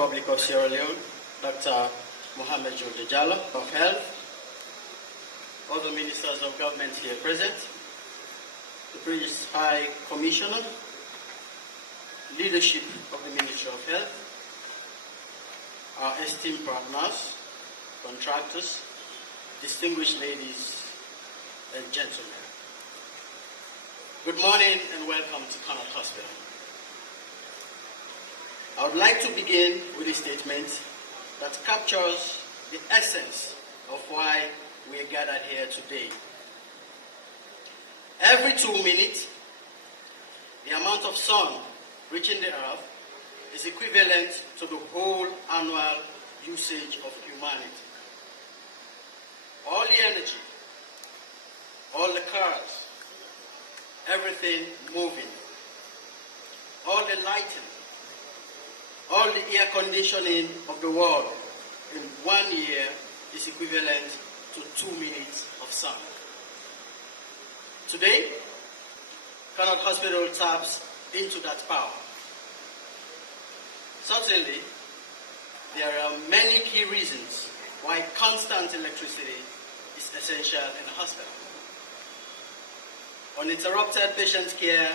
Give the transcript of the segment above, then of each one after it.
Republic of Sierra Leone, Dr. Mohamed Jallo of Health, other ministers of government here present, the British High Commissioner, leadership of the Ministry of Health, our esteemed partners, contractors, distinguished ladies and gentlemen. Good morning and welcome to Connaught Hospital. I would like to begin with a statement that captures the essence of why we are gathered here today. Every 2 minutes, the amount of sun reaching the earth is equivalent to the whole annual usage of humanity. All the energy, all the cars, everything moving, all the lighting, all the air conditioning of the world in 1 year is equivalent to 2 minutes of sun. Today, Connaught Hospital taps into that power. Certainly, there are many key reasons why constant electricity is essential in a hospital. Uninterrupted patient care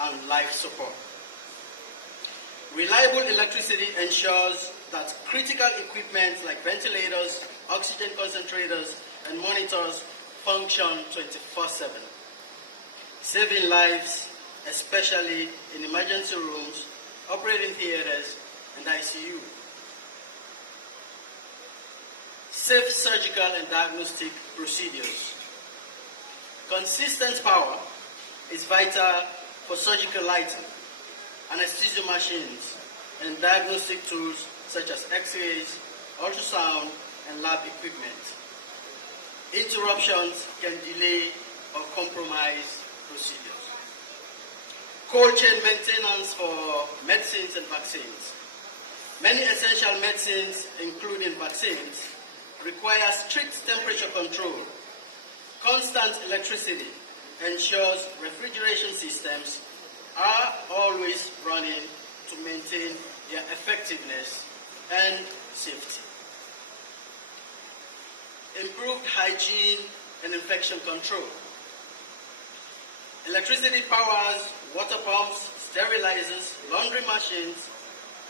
and life support. Reliable electricity ensures that critical equipment like ventilators, oxygen concentrators, and monitors function 24/7, saving lives, especially in emergency rooms, operating theaters, and ICU. Safe surgical and diagnostic procedures. Consistent power is vital for surgical lighting, anesthesia machines, and diagnostic tools such as X-rays, ultrasound, and lab equipment. Interruptions can delay or compromise procedures. Cold chain maintenance for medicines and vaccines. Many essential medicines, including vaccines, require strict temperature control. Constant electricity ensures refrigeration systems are always running to maintain their effectiveness and safety. Improved hygiene and infection control. Electricity powers water pumps, sterilizers, laundry machines,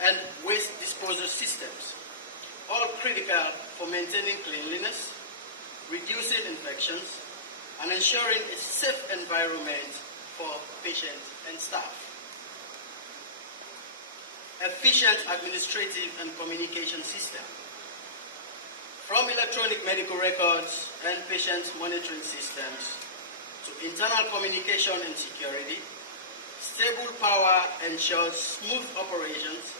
and waste disposal systems, all critical for maintaining cleanliness, reducing infections, and ensuring a safe environment for patients and staff. Efficient administrative and communication system. From electronic medical records and patient monitoring systems to internal communication and security, stable power ensures smooth operations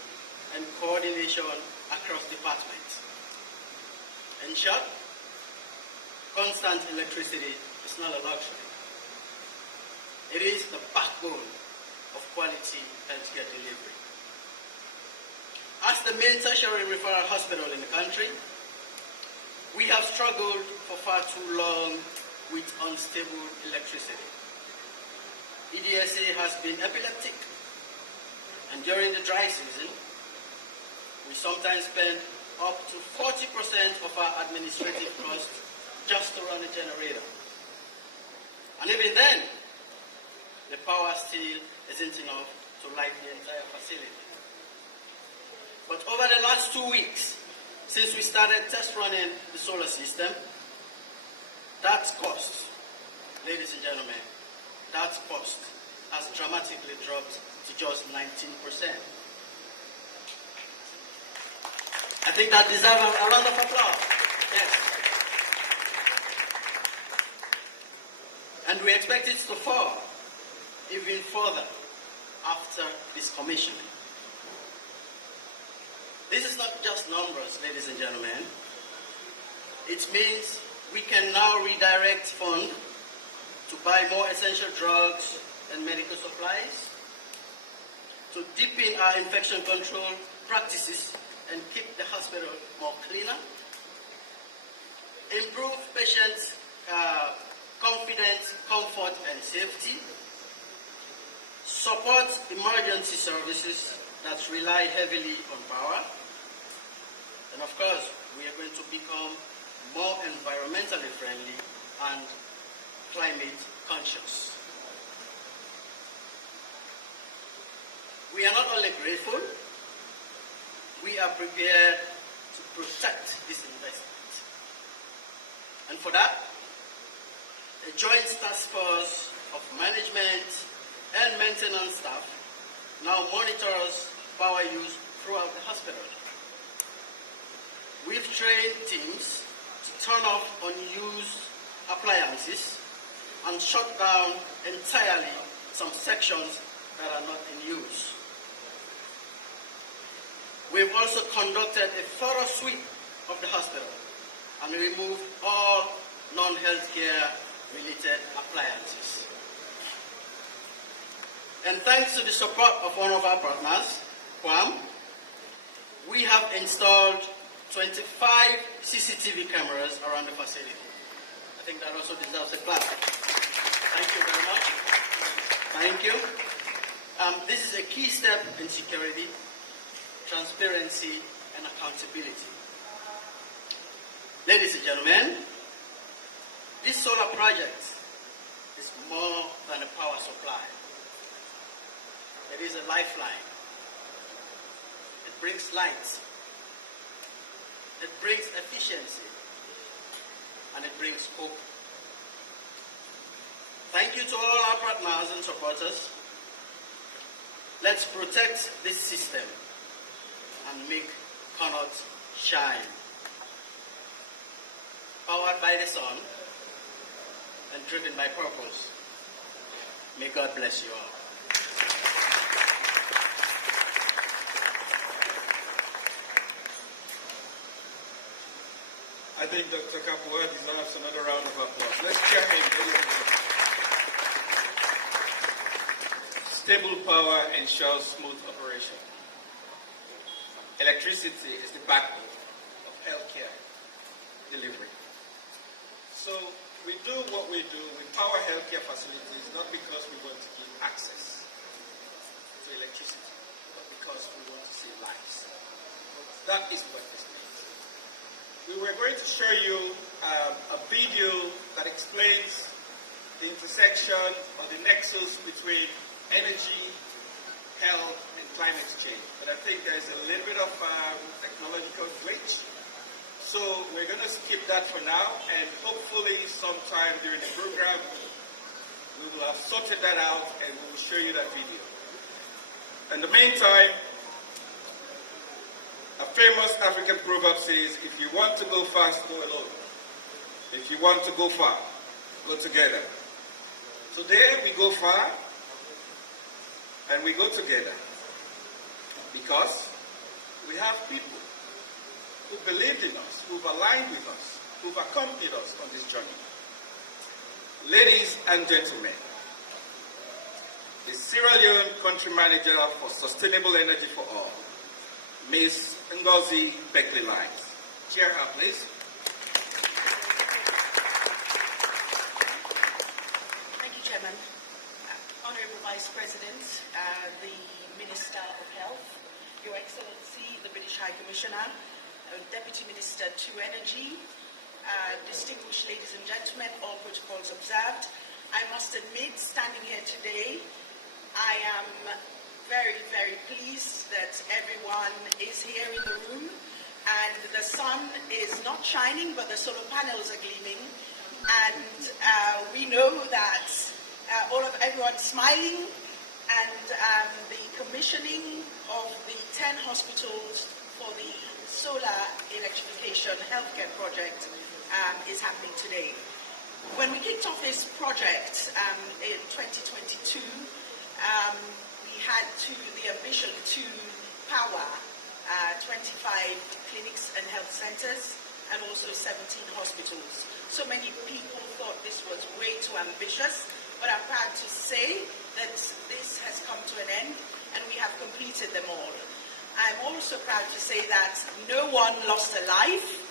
and coordination across departments. In short, constant electricity is not a luxury. It is the backbone of quality healthcare delivery. As the main tertiary referral hospital in the country, we have struggled for far too long with unstable electricity. EDSA has been epileptic, and during the dry season, we sometimes spend up to 40% of our administrative costs just to run a generator. And even then, the power still isn't enough to light the entire facility. But over the last 2 weeks, since we started test running the solar system, that cost, ladies and gentlemen, that cost has dramatically dropped to just 19%. I think that deserves a round of applause. Yes. And we expect it to fall even further after this commissioning. This is not just numbers, ladies and gentlemen. It means we can now redirect funds to buy more essential drugs and medical supplies, to deepen our infection control practices and keep the hospital more cleaner, improve patients' confidence, comfort, and safety, support emergency services, that rely heavily on power. And of course, we are going to become more environmentally friendly and climate conscious. We are not only grateful, we are prepared to protect this investment. And for that, a joint task force of management and maintenance staff now monitors power use throughout the hospital. We've trained teams to turn off unused appliances and shut down entirely some sections that are not in use. We've also conducted a thorough sweep of the hospital and removed all non-healthcare related appliances. And thanks to the support of one of our partners, Pt1, we have installed 25 CCTV cameras around the facility. I think that also deserves a clap. Thank you very much. Thank you. This is a key step in security, transparency, and accountability. Ladies and gentlemen, this solar project is more than a power supply. It is a lifeline. It brings light. It brings efficiency. And it brings hope. Thank you to all our partners and supporters. Let's protect this system and make Connaught shine. Powered by the sun and driven by purpose. May God bless you all. I think Dr. Kapua deserves another round of applause. Let's cheer him. Stable power ensures smooth operation. Electricity is the backbone of healthcare delivery. So we do what we do. We power healthcare facilities not because we want to give access to electricity, but because we want to save lives. That is what this means. We were going to show you a video that explains the intersection or the nexus between energy, health, and climate change. But I think there's a little bit of technological glitch. So we're going to skip that for now, and hopefully sometime during the program, we will have sorted that out and we will show you that video. In the meantime, a famous African proverb says, if you want to go fast, go alone. If you want to go far, go together. Today we go far and we go together because we have people who believed in us, who've aligned with us, who've accompanied us on this journey. Ladies and gentlemen, the Sierra Leone Country Manager for Sustainable Energy for All, Ms. Ngozi Beckley-Lymes. Chair her, please. Thank you, Chairman. Honorable Vice President, the Minister of Health, Your Excellency, the British High Commissioner, Deputy Minister to Energy, distinguished ladies and gentlemen, all protocols observed. I must admit, standing here today, I am very, very pleased that everyone is here in the room, and the sun is not shining, but the solar panels are gleaming, and we know that everyone's smiling, and the commissioning of the 10 hospitals for the solar electrification healthcare project is happening today. When we kicked off this project in 2022, we had the ambition to power 25 clinics and health centers and also 17 hospitals. So many people thought this was way too ambitious, but I'm proud to say that this has come to an end and we have completed them all. I'm also proud to say that no one lost a life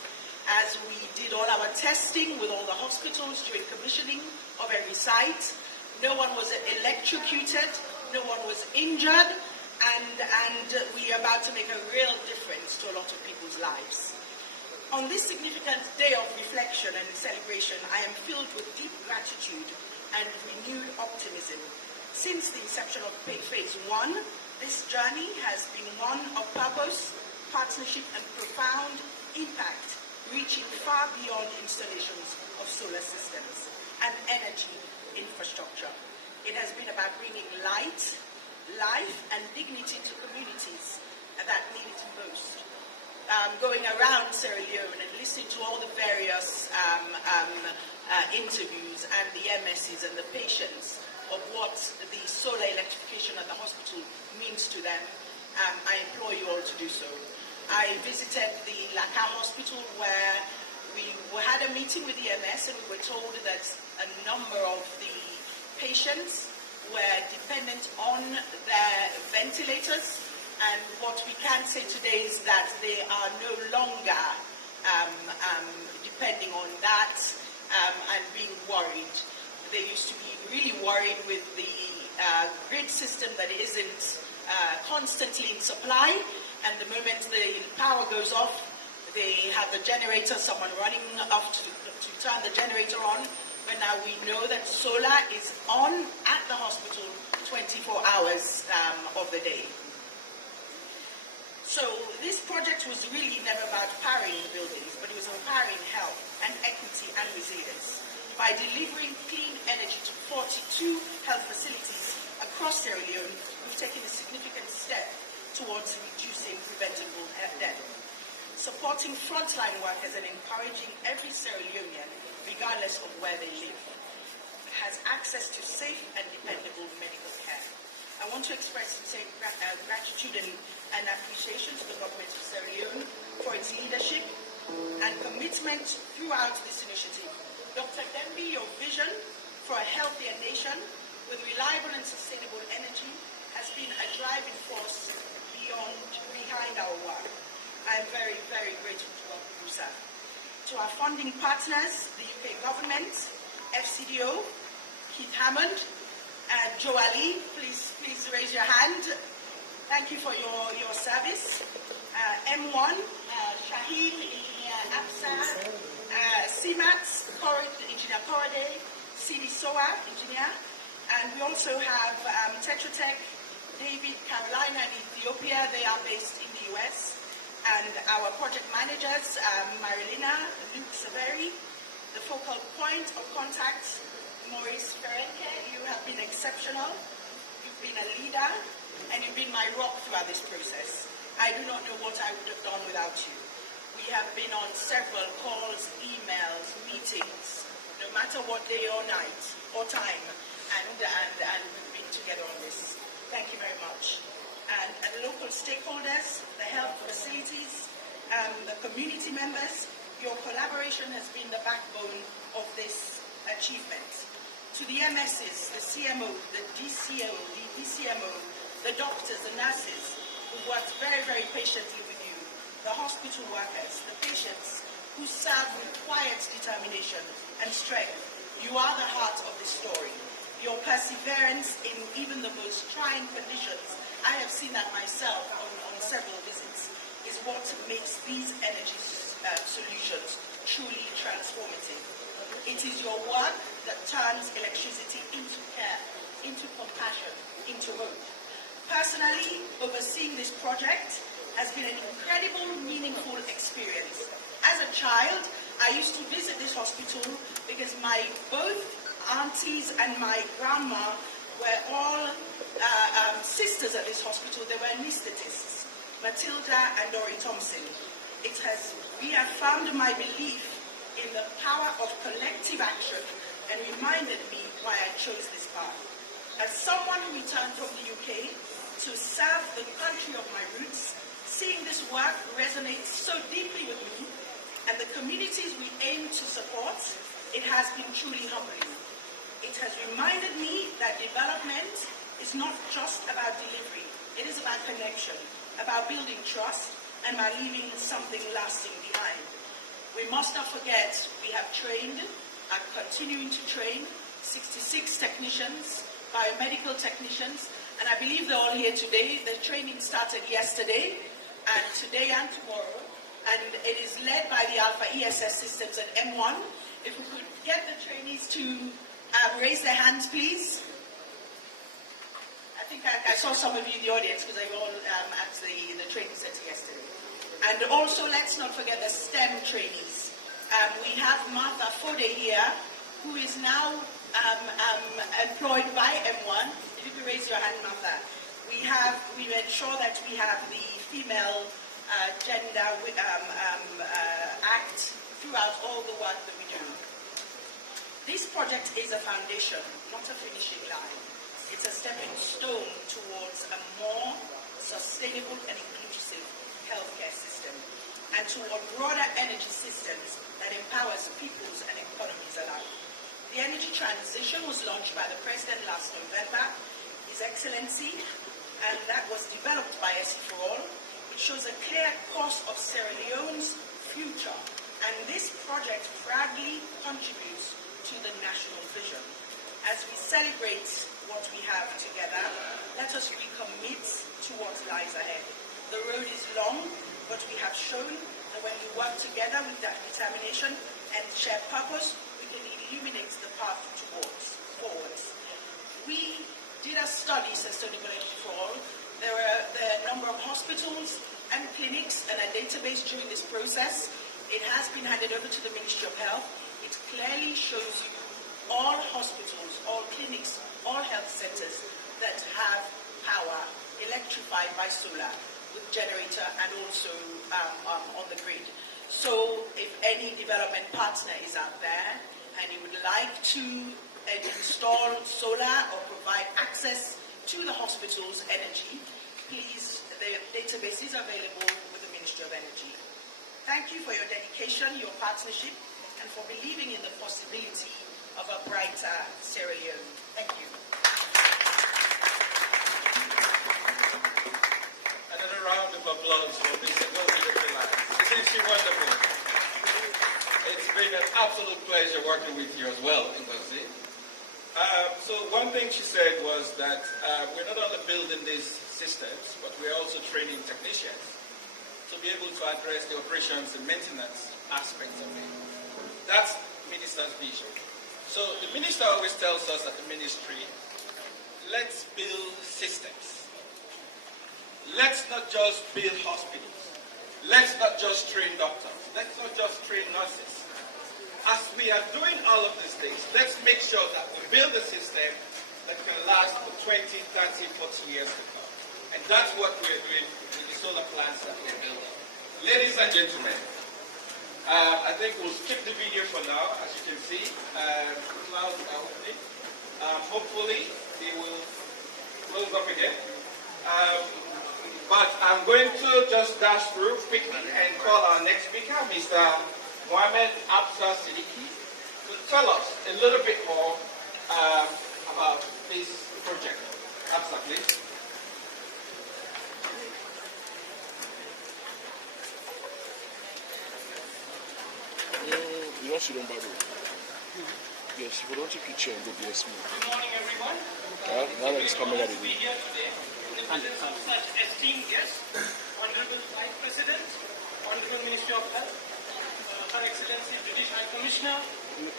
as we did all our testing with all the hospitals during commissioning of every site. No one was electrocuted, no one was injured, and we are about to make a real difference to a lot of people's lives. On this significant day of reflection and celebration, I am filled with deep gratitude and renewed optimism. Since the inception of Phase 1, this journey has been one of purpose, partnership, and profound impact, reaching far beyond installations of solar systems and energy infrastructure. It has been about bringing light, life, and dignity to communities that need it most. Going around Sierra Leone and listening to all the various interviews and the MSs and the patients of what the solar electrification at the hospital means to them, I implore you all to do so. I visited the Lacan Hospital where we had a meeting with the MS and we were told that a number of the patients were dependent on their ventilators, and what we can say today is that they are no longer depending on that and being worried. They used to be really worried with the grid system that isn't constantly in supply, and the moment the power goes off, they have the generator, someone running off to turn the generator on. But now we know that solar is on at the hospital 24 hours of the day. So this project was really never about powering the buildings, but it was empowering health and equity and resilience. By delivering clean energy to 42 health facilities across Sierra Leone, we've taken a significant step towards reducing preventable death. Supporting frontline workers and encouraging every Sierra Leonean, regardless of where they live, has access to safe and dependable medical care. I want to express gratitude and appreciation to the government of Sierra Leone for its leadership and commitment throughout this initiative. Dr. Dembi, your vision for a healthier nation with reliable and sustainable energy has been a driving force behind our work. I am very, very grateful to our producer. To our funding partners, the UK government, FCDO, Keith Hammond, Joe Ali, please raise your hand. Thank you for your service. M1, Shaheen, Engineer Absa, CMAT, Engineer Korade, CD SOA, Engineer, and we also have Tetra Tech, David, Carolina, and Ethiopia. They are based in the US. And our project managers, Marilina, Luke Severi, the focal point of contact, Maurice Ferenke. You have been exceptional. You've been a leader, and you've been my rock throughout this process. I do not know what I would have done without you. We have been on several calls, emails, meetings, no matter what day or night or time, and we've been together on this. Thank you very much. And the local stakeholders, the health facilities, the community members, your collaboration has been the backbone of this achievement. To the MSs, the CMO, the DCO, the DCMO, the doctors, the nurses, who worked very, very patiently with you, the hospital workers, the patients, who serve with quiet determination and strength. You are the heart of this story. Your perseverance in even the most trying conditions, I have seen that myself on several visits, is what makes these energy solutions truly transformative. It is your work that turns electricity into care, into compassion, into hope. Personally, overseeing this project has been an incredible, meaningful experience. As a child, I used to visit this hospital because my both aunties and my grandma were all sisters at this hospital. They were anesthetists, Matilda and Dory Thompson. It has reaffirmed my belief in the power of collective action and reminded me why I chose this path. As someone who returned from the UK to serve the country of my roots, seeing this work resonate so deeply with me and the communities we aim to support, it has been truly humbling. It has reminded me that development is not just about delivery. It is about connection, about building trust, and about leaving something lasting behind. We must not forget we have trained, are continuing to train, 66 technicians, biomedical technicians, and I believe they're all here today. The training started yesterday, and today and tomorrow, and it is led by the Alpha ESS Systems at M1. If we could get the trainees to raise their hands, please. I think I saw some of you in the audience because they were all at the training center yesterday. And also, let's not forget the STEM trainees. We have Martha Fode here, who is now employed by M1. If you could raise your hand, Martha. We ensure that we have the female gender act throughout all the work that we do. This project is a foundation, not a finishing line. It's a stepping stone towards a more sustainable and inclusive healthcare system and toward broader energy systems that empowers peoples and economies alike. The energy transition was launched by the President last November, His Excellency, and that was developed by SE4All. It shows a clear course of Sierra Leone's future, and this project proudly contributes to the national vision. As we celebrate what we have together, let us recommit to what lies ahead. The road is long, but we have shown that when we work together with that determination and share purpose, we can illuminate the path forwards. We did a study, Sustainable Energy for All. There were the number of hospitals and clinics and a database during this process. It has been handed over to the Ministry of Health. It clearly shows you all hospitals, all clinics, all health centers that have power electrified by solar with generator and also on the grid. So if any development partner is out there and you would like to install solar or provide access to the hospital's energy, please, the database is available with the Ministry of Energy. Thank you for your dedication, your partnership, and for believing in the possibility of a brighter Sierra Leone. Thank you. Another round of applause for this wonderful life. Isn't she wonderful? It's been an absolute pleasure working with you as well, Ngozi. So one thing she said was that we're not only building these systems, but we're also training technicians to be able to address the operations and maintenance aspects of it. That's the minister's vision. So the minister always tells us at the ministry, let's build systems. Let's not just build hospitals. Let's not just train doctors. Let's not just train nurses. As we are doing all of these things, let's make sure that we build a system that can last for 20, 30, 40 years to come. And that's what we're doing with the solar plants that we're building. Ladies and gentlemen, I think we'll skip the video for now. As you can see, clouds are opening. Hopefully, they will close up again. But I'm going to just dash through quickly and call our next speaker, Mr. Mohamed Absa Siddiqui, to tell us a little bit more about this project. Absa, please. You want to don't bother. Yes, if you don't take a chair and go be a smooth. Good morning, everyone. Now that it's coming out To of be you. here today in the presence of such esteemed guests, Honorable Vice President, Honorable Minister of Health, Her Excellency British High Commissioner,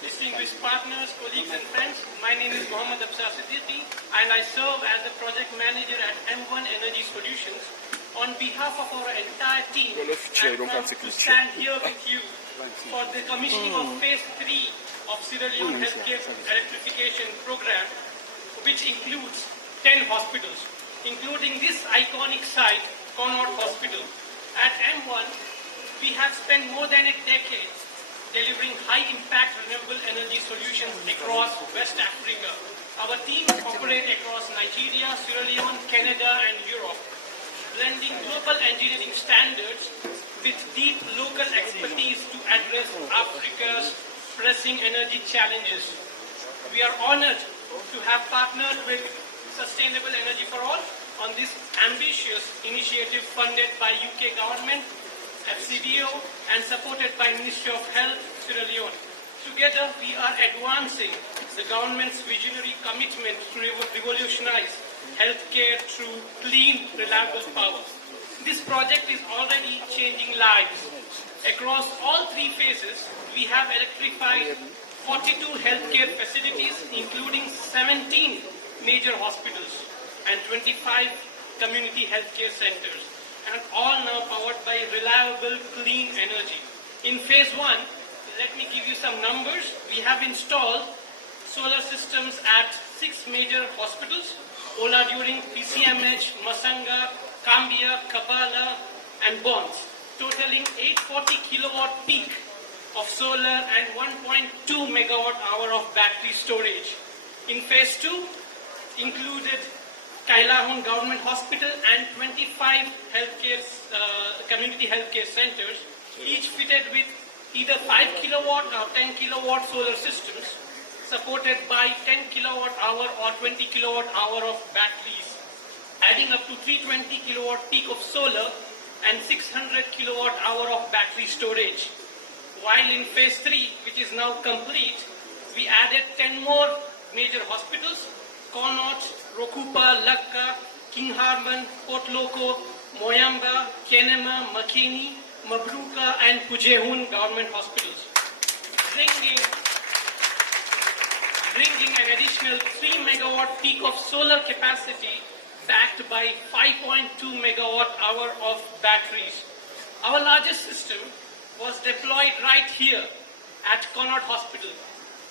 distinguished partners, colleagues and friends. My name is Mohamed Absa Siddiqui and I serve as the project manager at M1 Energy Solutions. On behalf of our entire team, I'm proud to stand here with you for the commissioning of Phase 3 of Sierra Leone Healthcare Electrification Program, which includes 10 hospitals, including this iconic site, Connaught Hospital. At M1, we have spent more than a decade delivering high-impact renewable energy solutions across West Africa. Our teams operate across Nigeria, Sierra Leone, Canada, and Europe, blending global engineering standards with deep local expertise to address Africa's pressing energy challenges. We are honored to have partnered with Sustainable Energy for All on this ambitious initiative funded by UK government, FCDO, and supported by Ministry of Health, Sierra Leone. Together, we are advancing the government's visionary commitment to revolutionize healthcare through clean, reliable power. This project is already changing lives. Across all 3 phases, we have electrified 42 healthcare facilities, including 17 major hospitals and 25 community healthcare centers, and all now powered by reliable, clean energy. In phase 1, let me give you some numbers. We have installed solar systems at 6 major hospitals: Oladuring, PCMH, Masanga, Kambia, Kabala, and Bonds, totaling 840 kilowatt peak of solar and 1.2 megawatt hour of battery storage. In phase 2, included Kailahun Government Hospital and 25 community healthcare centers, each fitted with either 5 kilowatt or 10 kilowatt solar systems, supported by 10 kilowatt hour or 20 kilowatt hour of batteries, adding up to 320 kilowatt peak of solar and 600 kilowatt hour of battery storage. While in phase 3, which is now complete, we added 10 more major hospitals: Connaught, Rokupa, Lakka, King Harman, Port Loko, Moyamba, Kenema, Makeni, Mabruka, and Pujehun government hospitals, bringing an additional 3 megawatt peak of solar capacity backed by 5.2 megawatt hour of batteries. Our largest system was deployed right here at Connaught Hospital,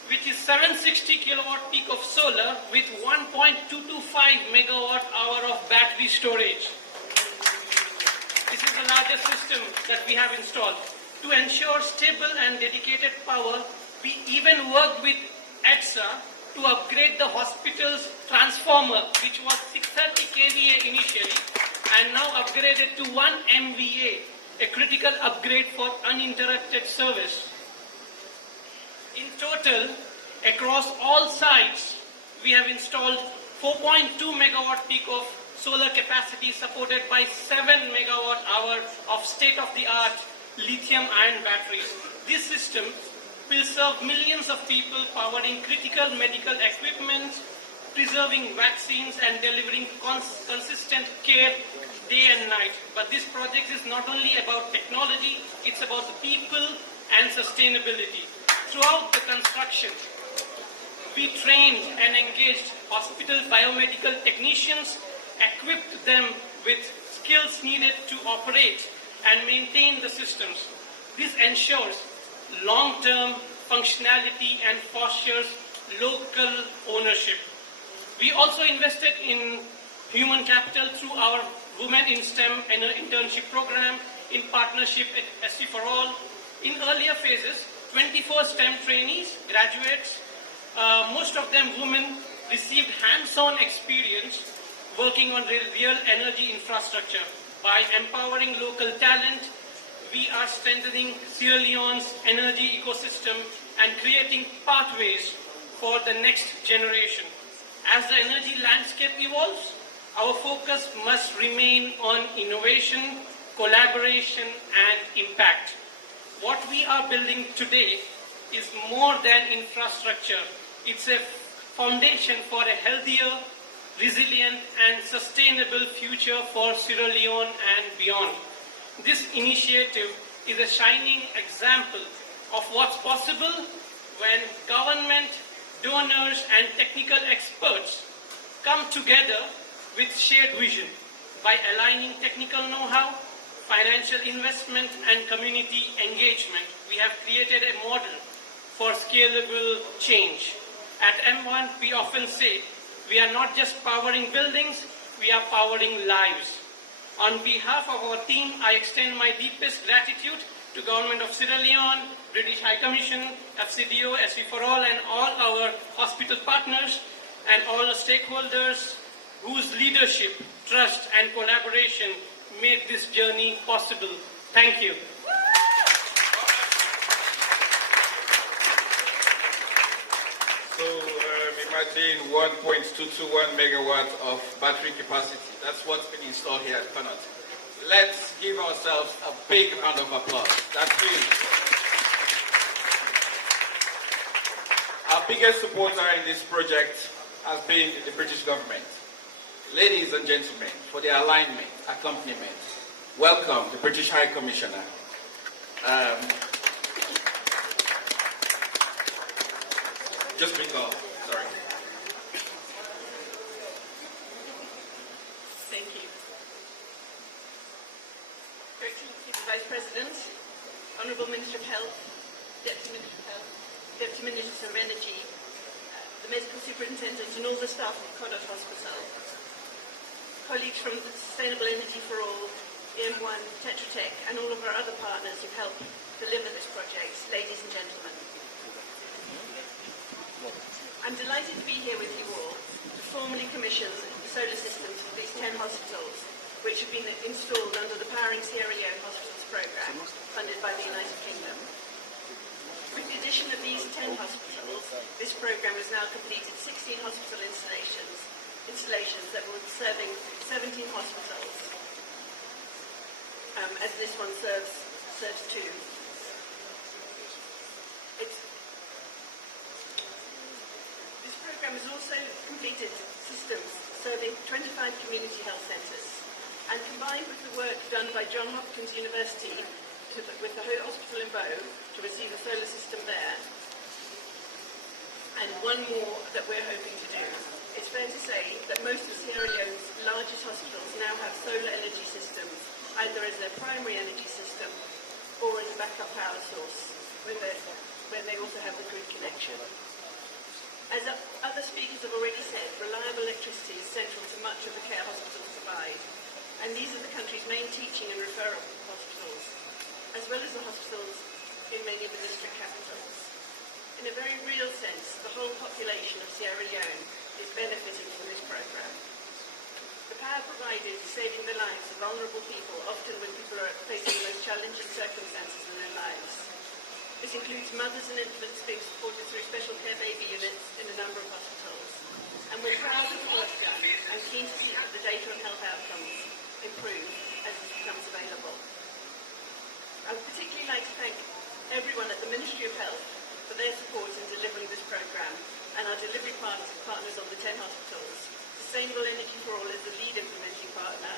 which is 760 kilowatt peak of solar with 1.225 megawatt hour of battery storage. This is the largest system that we have installed. To ensure stable and dedicated power, we even worked with ETSA to upgrade the hospital's transformer, which was 630 kVA initially, and now upgraded to 1 MVA, a critical upgrade for uninterrupted service. In total, across all sites, we have installed 4.2 megawatt peak of solar capacity, supported by 7 megawatt hour of state-of-the-art lithium-ion batteries. This system will serve millions of people, powering critical medical equipment, preserving vaccines, and delivering consistent care day and night. But this project is not only about technology, it's about the people and sustainability. Throughout the construction, we trained and engaged hospital biomedical technicians, equipped them with skills needed to operate and maintain the systems. This ensures long-term functionality and fosters local ownership. We also invested in human capital through our Women in STEM internship program in partnership with SC4All. In earlier phases, 24 STEM trainees, graduates, most of them women, received hands-on experience working on real energy infrastructure. By empowering local talent, we are strengthening Sierra Leone's energy ecosystem and creating pathways for the next generation. As the energy landscape evolves, our focus must remain on innovation, collaboration, and impact. What we are building today is more than infrastructure. It's a foundation for a healthier, resilient, and sustainable future for Sierra Leone and beyond. This initiative is a shining example of what's possible when government, donors, and technical experts come together with shared vision. By aligning technical know-how, financial investment, and community engagement, we have created a model for scalable change. At M1, we often say, we are not just powering buildings, we are powering lives. On behalf of our team, I extend my deepest gratitude to Government of Sierra Leone, British High Commission, FCDO, SV4All, and all our hospital partners, and all the stakeholders whose leadership, trust, and collaboration made this journey possible. Thank you. So imagine 1.221 megawatts of battery capacity. That's what's been installed here at Connaught. Let's give ourselves a big round of applause. That's huge. Our biggest supporter in this project has been the British government. Ladies and gentlemen, for the alignment, accompaniment, welcome the British High Commissioner. Just bring up, sorry. Thank you. Your Excellency the Vice President, Honourable Minister of Health, Deputy Minister of Health, Deputy Minister of Energy, the Medical Superintendent and all the staff of Connaught Hospital, colleagues from Sustainable Energy for All, EM1, Tetra Tech and all of our other partners who've helped deliver this project, ladies and gentlemen. I'm delighted to be here with you all to formally commission the solar systems for these 10 hospitals, which have been installed under the Powering Sierra Leone Hospitals programme, funded by the United Kingdom. With the addition of these 10 hospitals, this programme has now completed 16 hospital installations that will be serving 17 hospitals, as this one serves 2. This programme has also completed systems serving 25 community health centres, and combined with the work done by Johns Hopkins University with the hospital in Bow to receive a solar system there, and one more that we're hoping to do, it's fair to say that most of Sierra Leone's largest hospitals now have solar energy systems, either as their primary energy system or as a backup power source, where they also have the grid connection. As other speakers have already said, reliable electricity is central to much of the care hospitals provide, and these are the country's main teaching and referral hospitals, as well as the hospitals in many of the district capitals. In a very real sense, the whole population of Sierra Leone is benefiting from this programme. The power provided is saving the lives of vulnerable people, often when people are facing the most challenging circumstances in their lives. This includes mothers and infants being supported through special care baby units in a number of hospitals. And we're proud of the work done and keen to see that the data on health outcomes improve as this becomes available. I would particularly like to thank everyone at the Ministry of Health for their support in delivering this programme, and our delivery partners on the 10 hospitals. Sustainable Energy for All is the lead implementing partner,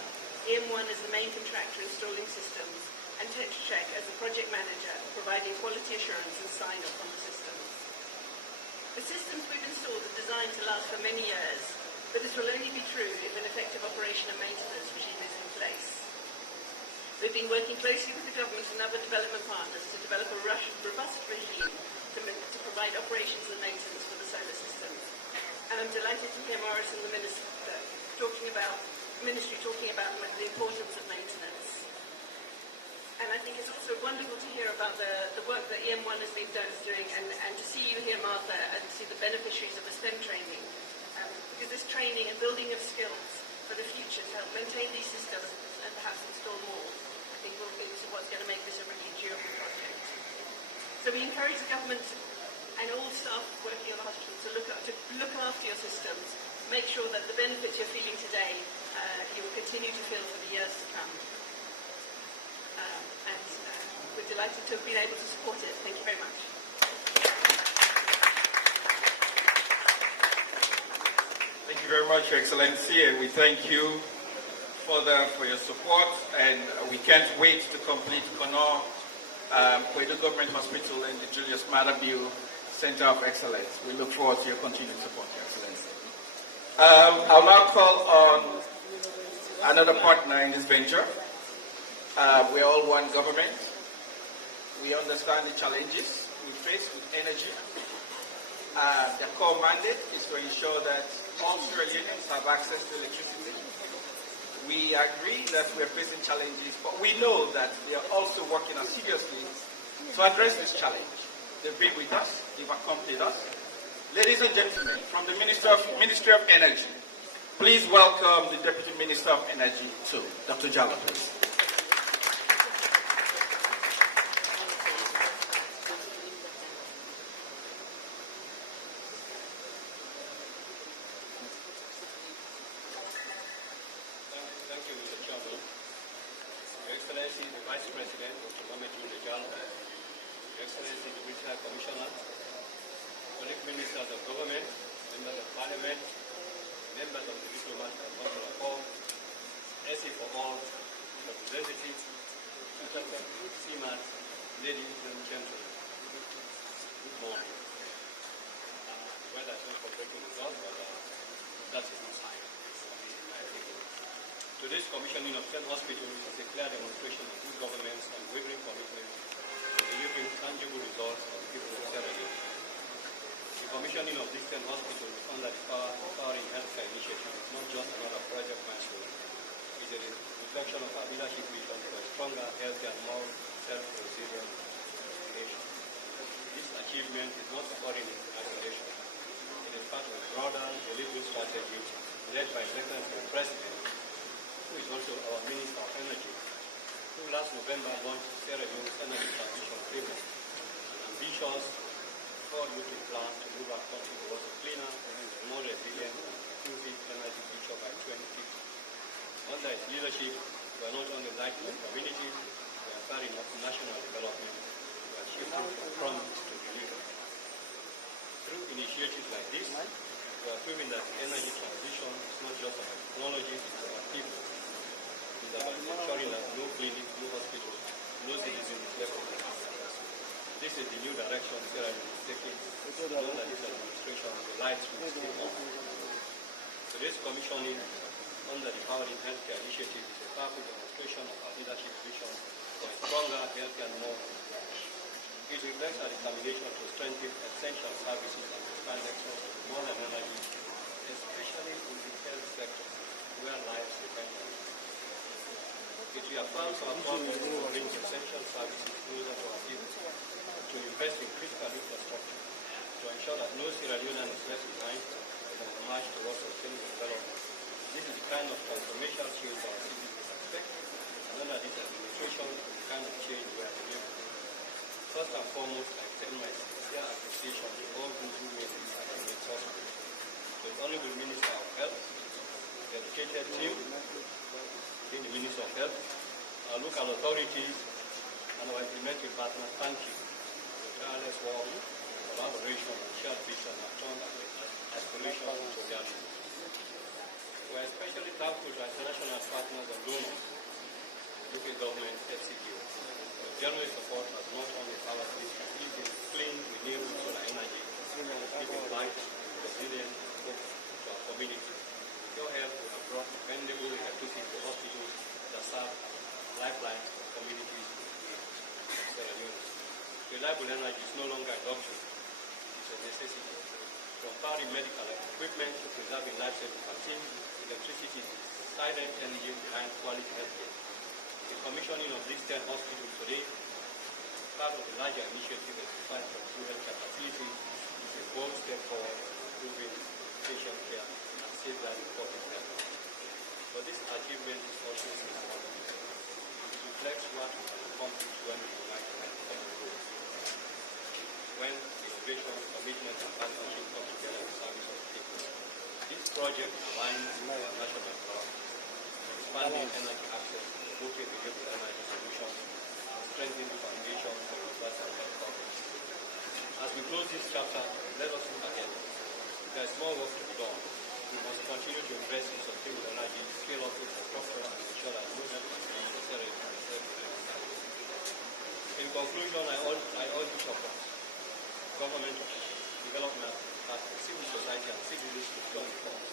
EM1 is the main contractor installing systems, and Tetra Tech as the project manager, providing quality assurance and sign-off on the systems. The systems we've installed are designed to last for many years, but this will only be true if an effective operation and maintenance regime is in place. We've been working closely with the government and other development partners to develop a robust regime to provide operations and maintenance for the solar systems. And I'm delighted to hear Morris and the Ministry talking about the importance of maintenance. And I think it's also wonderful to hear about the work that EM1 has been doing, and to see you here, Martha, and see the beneficiaries of the STEM training. Because this training and building of skills for the future to help maintain these systems and perhaps install more, I think will be what's going to make this a really durable project. So we encourage the government and all staff working on the hospital to look after your systems, make sure that the benefits you're feeling today, you'll continue to feel for the years to come. We're delighted to have been able to support it. Thank you very much. Thank you very much, Your Excellency, and we thank you for your support, and we can't wait to complete Connaught, Kwedu Government Hospital and the Julius Matabio Center of Excellence. We look forward to your continued support, Your Excellency. I'll now call on another partner in this venture. We're all one government. We understand the challenges we face with energy. Their core mandate is to ensure that all Sierra Leoneans have access to electricity. We agree that we are facing challenges, but we know that we are also working assiduously to address this challenge. They've been with us, they've accompanied us. Ladies and gentlemen, from the Ministry of Energy, please welcome the Deputy Minister of Energy too, Dr. Jallo, please. Thank you, Mr. Chairman. Your Excellency, the Vice President of the Government of the Jallo, Your Excellency, the British High Commissioner, colleague ministers of government, members of parliament, members of the diplomat and consular breaking result, but that is not high. To this commissioning of 10 hospitals is a clear demonstration of good governance and unwavering commitment to delivering tangible results for the people of Sierra Leone. The commissioning of these 10 hospitals under the Powering Healthcare Initiative is not just another project milestone. It is a reflection of our leadership vision for a stronger, healthier, and more self-resilient nation. This achievement is not occurring in isolation. It is part of a broader delivery strategy led by the President, who is also our Minister of Energy, who last November launched Sierra Leone's Energy Transition Framework, an ambitious forward-looking plan to move our country towards a cleaner, more resilient, and inclusive energy future by 2050. Under its leadership, we are not only lighting the communities, we are carrying up national development, we are shifting from promise to delivery. Through initiatives like this, we are proving that energy transition is not just about technology, it's about people. It is about ensuring that no clinic, no hospital, no citizen is left behind. This is the new direction Sierra Leone is taking. Under this administration, the lights will stay on. So this commissioning under the Powering Healthcare Initiative is a powerful demonstration of our leadership vision for a stronger, healthier, and more. It reflects our determination to strengthen essential services and expand access to modern energy, especially in the health sector, where lives depend on it. It reaffirms our commitment to bring essential services closer to our people, to invest in critical infrastructure, to ensure that no Sierra Leonean is left behind in our march towards sustainable development. This is the kind of transformational change our citizens expect, and under this administration, the kind of change we are delivering. First and foremost, I extend my sincere appreciation to all those who made this achievement possible. To the Honorable Minister of Health, the dedicated team, the Minister of Health, our local authorities, and our implementing partners, thank you. The tireless work, collaboration, and shared vision have turned aspiration into reality. We are especially thankful to our international partners and donors, the UK government, FCQ. General support has not only powered this achieving clean, renewable solar energy, giving light, resilience, and hope to our community. Your help will have brought dependable electricity to hospitals that serve lifelines for communities of Sierra Leone. Reliable energy is no longer a luxury, it's a necessity. From powering medical equipment to preserving life-saving vaccines, electricity is the silent engine behind quality healthcare. The commissioning of these 10 hospitals today, part of the larger initiative exercised from two healthcare facilities, is a bold step forward improving patient care and safeguarding public health. But this achievement is also symbolic. It reflects what we can accomplish when we unite behind common goals. When innovation, commitment, and partnership come together in service of the people. This project aligns with our national priorities, expanding energy access, promoting renewable energy solutions, and strengthening the foundation for universal health coverage. As we close this chapter, let us look ahead. There is more work to be done. We must continue to invest in sustainable energy, scale up infrastructure, and ensure that no health is necessary to serve the society. In conclusion, I urge you support government development as civil society and citizens to join force.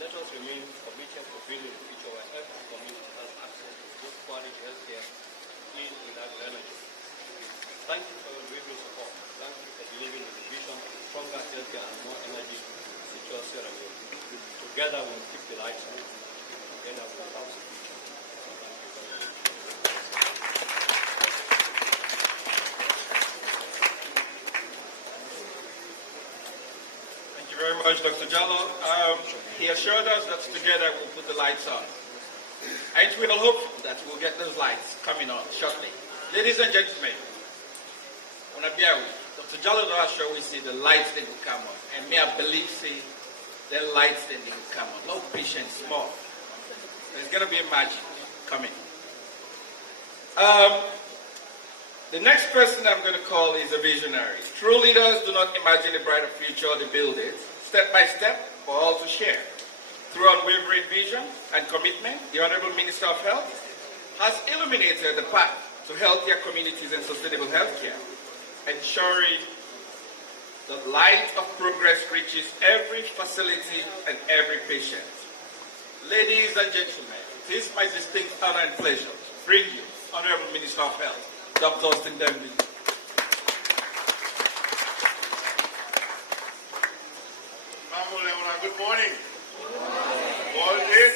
Let us remain committed to building a future where every community has access to good quality healthcare in reliable energy. Thank you for your unwavering support. Thank you for believing in the vision of a stronger healthcare and more energy secure Sierra Leone. Together we will keep the lights on. Together we will house the future. Thank you very much, Dr. Jallo. He assured us that together we'll put the lights on. And we all hope that we'll get those lights coming on shortly. Ladies and gentlemen, Dr. Jallo does show we see the lights that will come on. And may I believe see the lights that will come on. No patience, more. There's going to be a magic coming. The next person I'm going to call is a visionary. True leaders do not imagine a brighter future, they build it, step by step, for all to share. Through unwavering vision and commitment, the Honorable Minister of Health has illuminated the path to healthier communities and sustainable healthcare, ensuring the light of progress reaches every facility and every patient. Ladies and gentlemen, it is my distinct honor and pleasure to bring you Honorable Minister of Health, Dr. Austin Demby. Good morning. All day.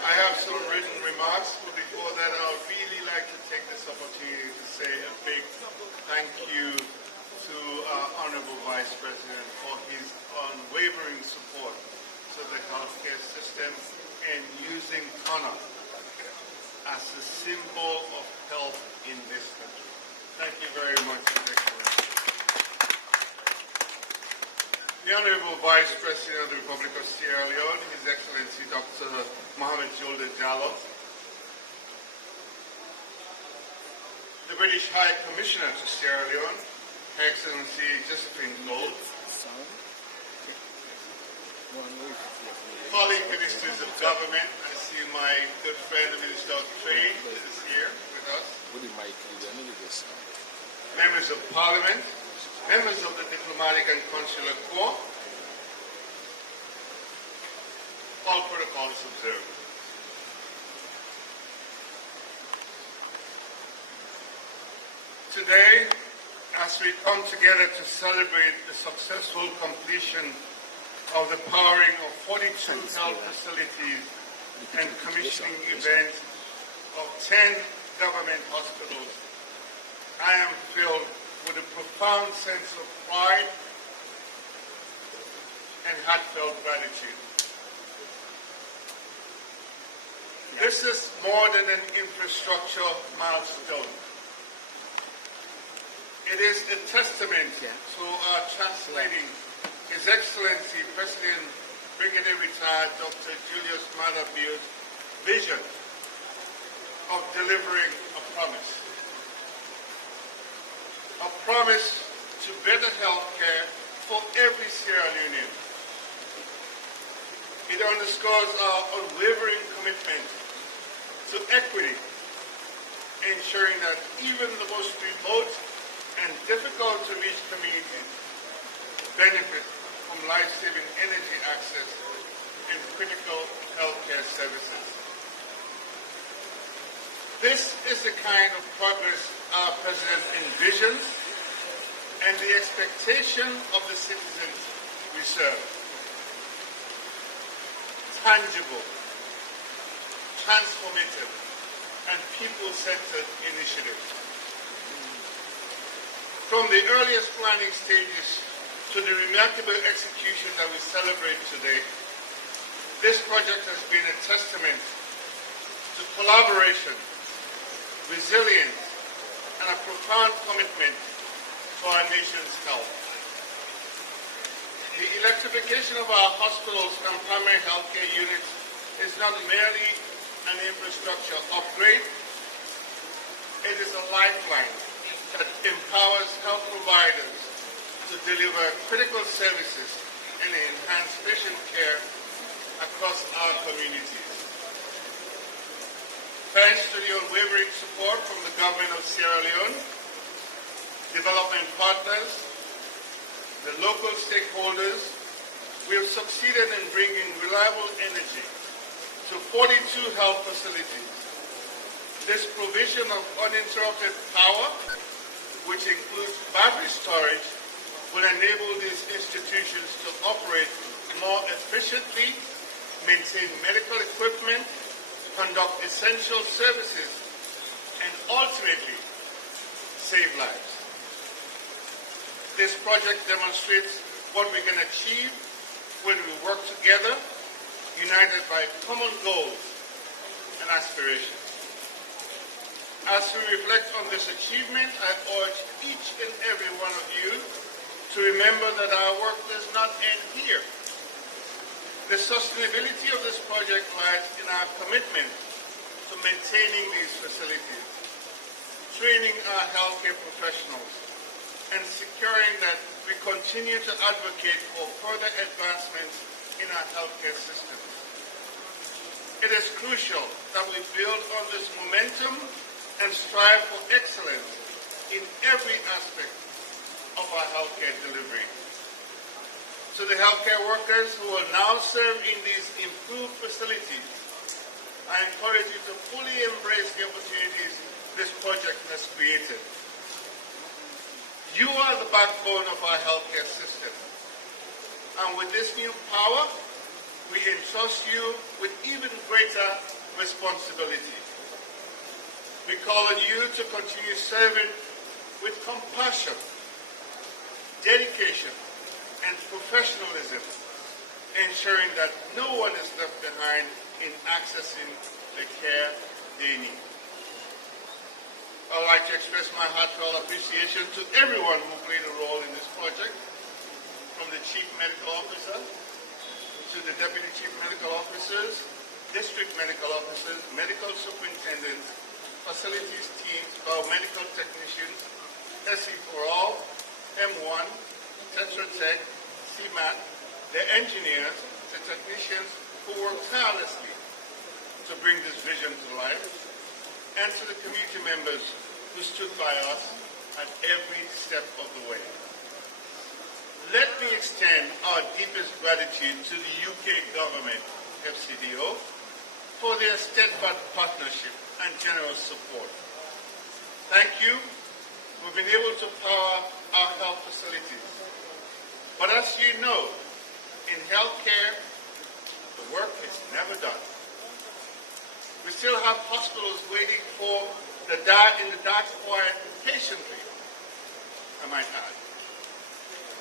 I have some written remarks, but before that, I would really like to take this opportunity to say a big thank you to our Honorable Vice President for his unwavering support to the healthcare system and using honor as a symbol of health in this country. Thank you very much, His Excellency. The Honorable Vice President of the Republic of Sierra Leone, His Excellency Dr. Mohamed Julde Diallo, the British High Commissioner to Sierra Leone, Her Excellency Josephine Gold, colleague ministers of government, I see my good friend the Minister of Trade is here with us, members of Parliament, members of the Diplomatic and Consular Corps, all protocols observed. Today, as we come together to celebrate the successful completion of the powering of 42 health facilities and commissioning event of 10 government hospitals, I am filled with a profound sense of pride and heartfelt gratitude. This is more than an infrastructure milestone. It is a testament to our translating His Excellency President Brigadier Retired Dr. Julius Maada Bio's vision of delivering a promise. A promise to better health care for every Sierra Leonean. It underscores our unwavering commitment to equity, ensuring that even the most remote and difficult to reach communities benefit from life-saving energy access and critical healthcare services. This is the kind of progress our President envisions and the expectation of the citizens we serve. Tangible, transformative, and people-centered initiatives. From the earliest planning stages to the remarkable execution that we celebrate today, this project has been a testament to collaboration, resilience, and a profound commitment to our nation's health. The electrification of our hospitals and primary healthcare units is not merely an infrastructure upgrade, it is a lifeline that empowers health providers to deliver critical services and enhance patient care across our communities. Thanks to the unwavering support from the government of Sierra Leone, development partners, the local stakeholders, we have succeeded in bringing reliable energy to 42 health facilities. This provision of uninterrupted power, which includes battery storage, will enable these institutions to operate more efficiently, maintain medical equipment, conduct essential services, and ultimately save lives. This project demonstrates what we can achieve when we work together, united by common goals and aspirations. As we reflect on this achievement, I urge each and every one of you to remember that our work does not end here. The sustainability of this project lies in our commitment to maintaining these facilities, training our healthcare professionals, and securing that we continue to advocate for further advancements in our healthcare system. It is crucial that we build on this momentum and strive for excellence in every aspect of our healthcare delivery. To the healthcare workers who will now serve in these improved facilities, I encourage you to fully embrace the opportunities this project has created. You are the backbone of our healthcare system. And with this new power, we entrust you with even greater responsibility. We call on you to continue serving with compassion, dedication, and professionalism, ensuring that no one is left behind in accessing the care they need. I'd like to express my heartfelt appreciation to everyone who played a role in this project, from the Chief Medical Officer to the Deputy Chief Medical Officers, District Medical Officers, Medical Superintendents, Facilities Teams, Biomedical Technicians, SE for All, M1, Tetra Tech, CMAT, the engineers, the technicians who worked tirelessly to bring this vision to life, and to the community members who stood by us at every step of the way. Let me extend our deepest gratitude to the UK government, FCDO, for their steadfast partnership and generous support. Thank you. We've been able to power our health facilities. But as you know, in healthcare, the work is never done. We still have hospitals waiting for in the dark quiet patiently, I might add.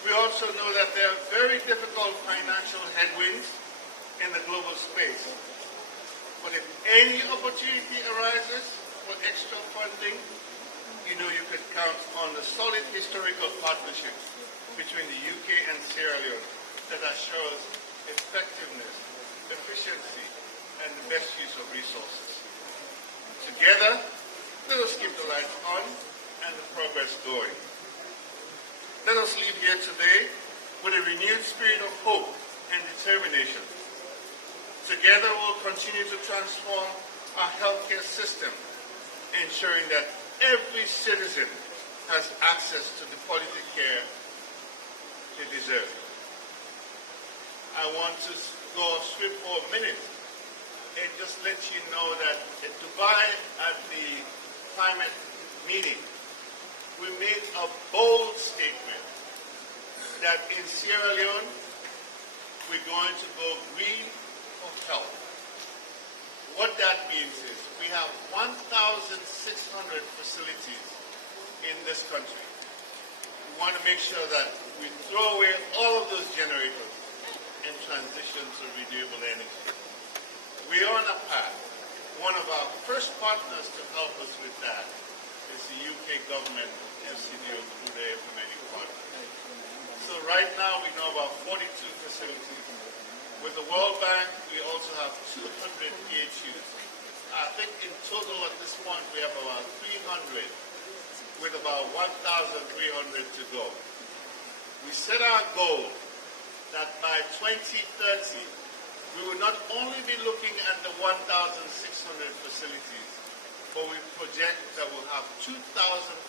We also know that there are very difficult financial headwinds in the global space. But if any opportunity arises for extra funding, you know you could count on the solid historical partnership between the UK and Sierra Leone that assures effectiveness, efficiency, and the best use of resources. Together, let us keep the lights on and the progress going. Let us leave here today with a renewed spirit of hope and determination. Together, we'll continue to transform our healthcare system, ensuring that every citizen has access to the quality care they deserve. I want to go straight for a minute and just let you know that in Dubai at the climate meeting, we made a bold statement that in Sierra Leone, we're going to go green for health. What that means is we have 1,600 facilities in this country. We want to make sure that we throw away all of those generators and transition to renewable energy. We are on a path. One of our first partners to help us with that is the UK government, FCDO, through their implementing partner. So right now we know about 42 facilities. With the World Bank, we also have 200 PHUs. I think in total at this point we have about 300, with about 1,300 to go. We set our goal that by 2030, we will not only be looking at the 1,600 facilities, but we project that we'll have 2,000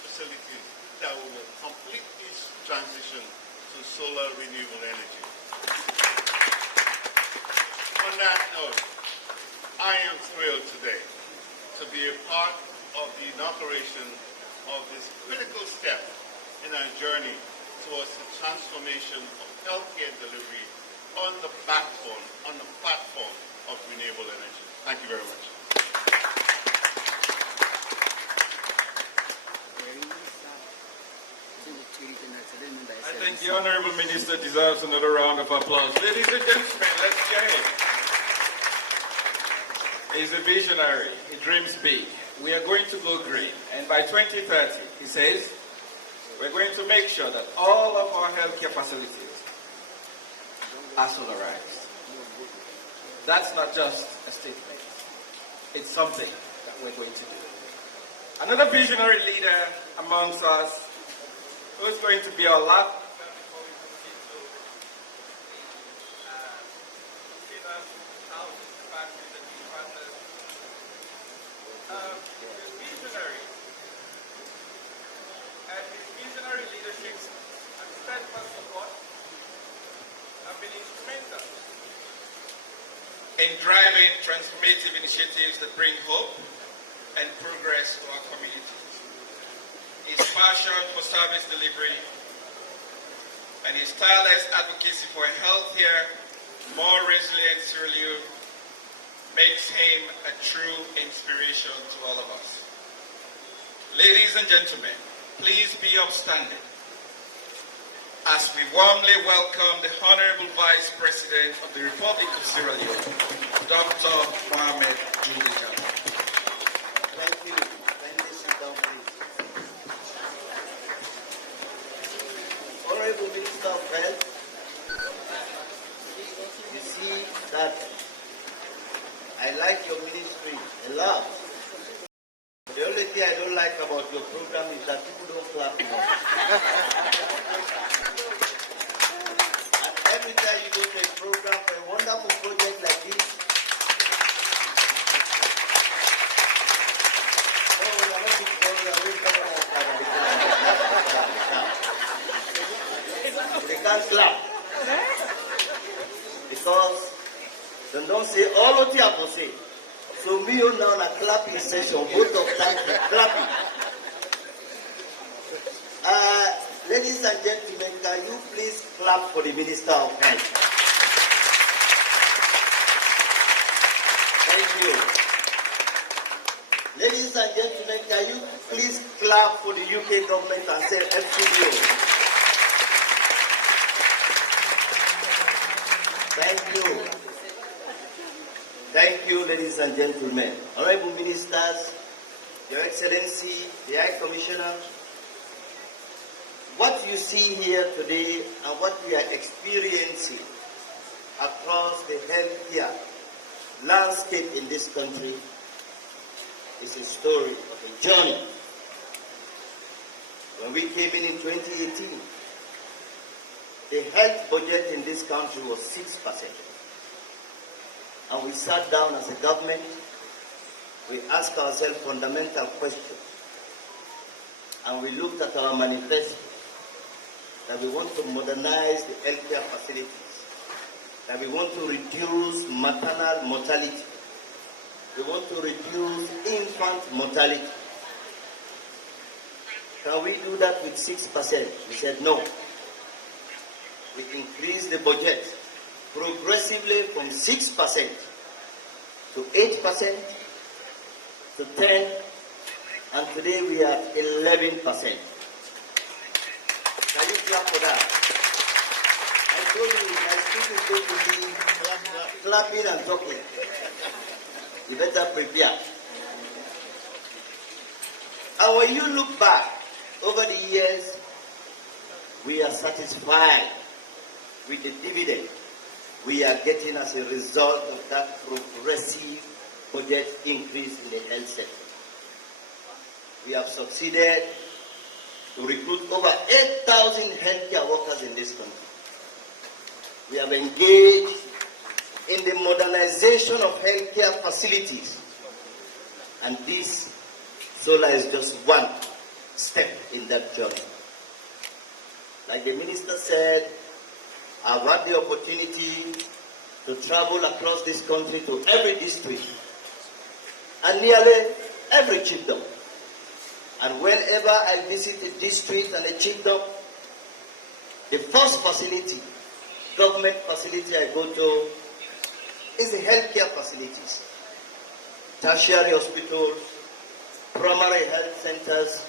facilities that will completely transition to solar renewable energy. On that note, I am thrilled today to be a part of the inauguration of this critical step in our journey towards the transformation of healthcare delivery on the backbone, on the platform of renewable energy. Thank you very much. I think the Honorable Minister deserves another round of applause. Ladies and gentlemen, let's get it. He's a visionary. He dreams big. We are going to go green. And by 2030, he says, we're going to make sure that all of our healthcare facilities are solarized. That's not just a statement. It's something that we're going to do. Another visionary leader amongst us who's going to be a lot in driving transformative initiatives that bring hope and progress to our communities. His passion for service delivery and his tireless advocacy for a healthier, more resilient Sierra Leone makes him a true inspiration to all of us. Ladies and gentlemen, please be upstanding as we warmly welcome the Honorable Vice President of the Republic of Sierra Leone, Dr. Mohamed Jumbe. Thank you. Kindly sit down, please. Honorable Minister of Health, you see that I like your ministry a lot. The only thing I don't like about your program is that people don't clap enough. And every time you go to a program for a wonderful project like this, they can't clap. Because they don't say all of you have to say. So me now in a clapping session, both of them clapping. Ladies and gentlemen, can you please clap for the Minister of Health? Thank you. Ladies and gentlemen, can you please clap for the UK government and say FCDO? Thank you. Thank you, ladies and gentlemen. Honorable Ministers, Your Excellency, the High Commissioner, what you see here today and what we are experiencing across the healthcare landscape in this country is a story of a journey. When we came in 2018, the health budget in this country was 6%. And we sat down as a government, we asked ourselves fundamental questions. And we looked at our manifesto that we want to modernize the healthcare facilities, that we want to reduce maternal mortality, we want to reduce infant mortality. Can we do that with 6%? We said no. We increased the budget progressively from 6% to 8% to 10%, and today we are at 11%. Can you clap for that? I told you, my speech is going to be clapping and talking. You better prepare. And when you look back over the years, we are satisfied with the dividend we are getting as a result of that progressive budget increase in the health sector. We have succeeded to recruit over 8,000 healthcare workers in this country. We have engaged in the modernization of healthcare facilities, and this solar is just one step in that journey. Like the minister said, I've had the opportunity to travel across this country to every district and nearly every chiefdom. And whenever I visit a district and a chiefdom, the first facility, government facility I go to is the healthcare facilities. Tertiary hospitals, primary health centers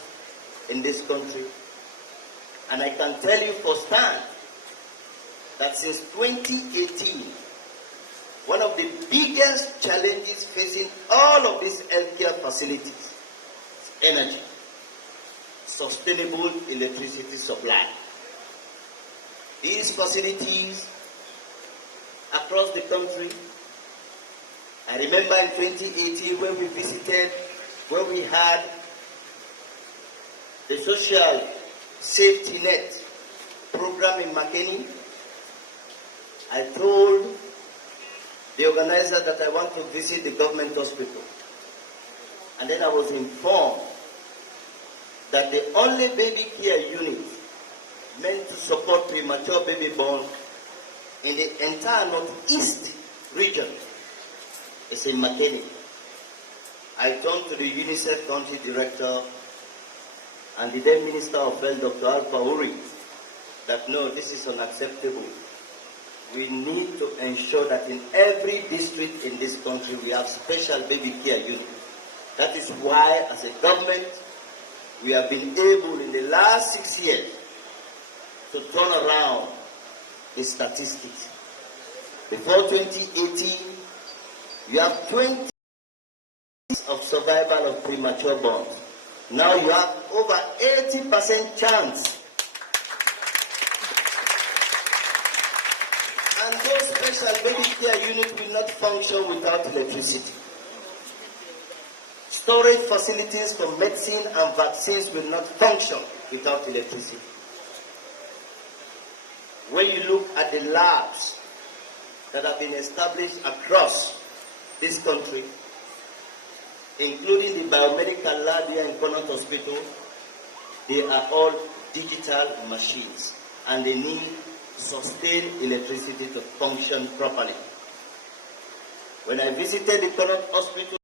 in this country. And I can tell you firsthand that since 2018, one of the biggest challenges facing all of these healthcare facilities is energy, sustainable electricity supply. These facilities across the country, I remember in 2018 when we visited, when we had the social safety net program in Makeni, I told the organizer that I want to visit the government hospital. And then I was informed that the only baby care unit meant to support premature baby born in the entire northeast region as a mechanic, I turned to the UNICEF country director and the then Minister of Health, Dr. Al-Fawuri, that no, this is unacceptable. We need to ensure that in every district in this country we have special baby care units. That is why, as a government, we have been able in the last 6 years to turn around the statistics. Before 2018, you have 20 of survival of premature borns. Now you have over 80% chance. And those special baby care units will not function without electricity. Storage facilities for medicine and vaccines will not function without electricity. When you look at the labs that have been established across this country, including the biomedical lab here in Connaught Hospital, they are all digital machines and they need sustained electricity to function properly. When I visited the Connaught Hospital,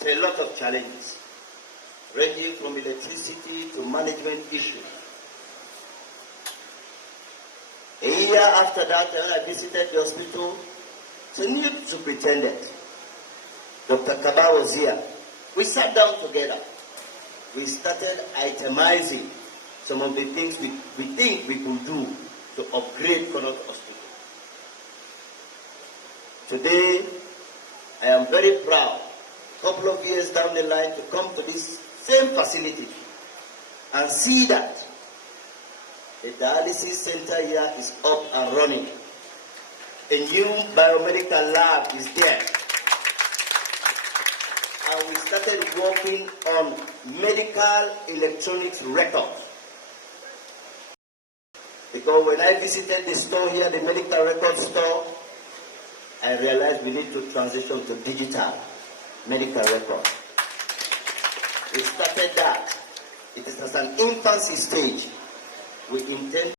there are a lot of challenges, ranging from electricity to management issues. A year after that, when I visited the hospital, the new superintendent, Dr. Kaba, was here. We sat down together. We started itemizing some of the things we think we could do to upgrade Connaught Hospital. Today, I am very proud, a couple of years down the line, to come to this same facility and see that the dialysis center here is up and running. A new biomedical lab is there. And we started working on medical electronics records. Because when I visited the store here, the medical record store, I realized we need to transition to digital medical records. We started that. It is at an infancy stage. We intend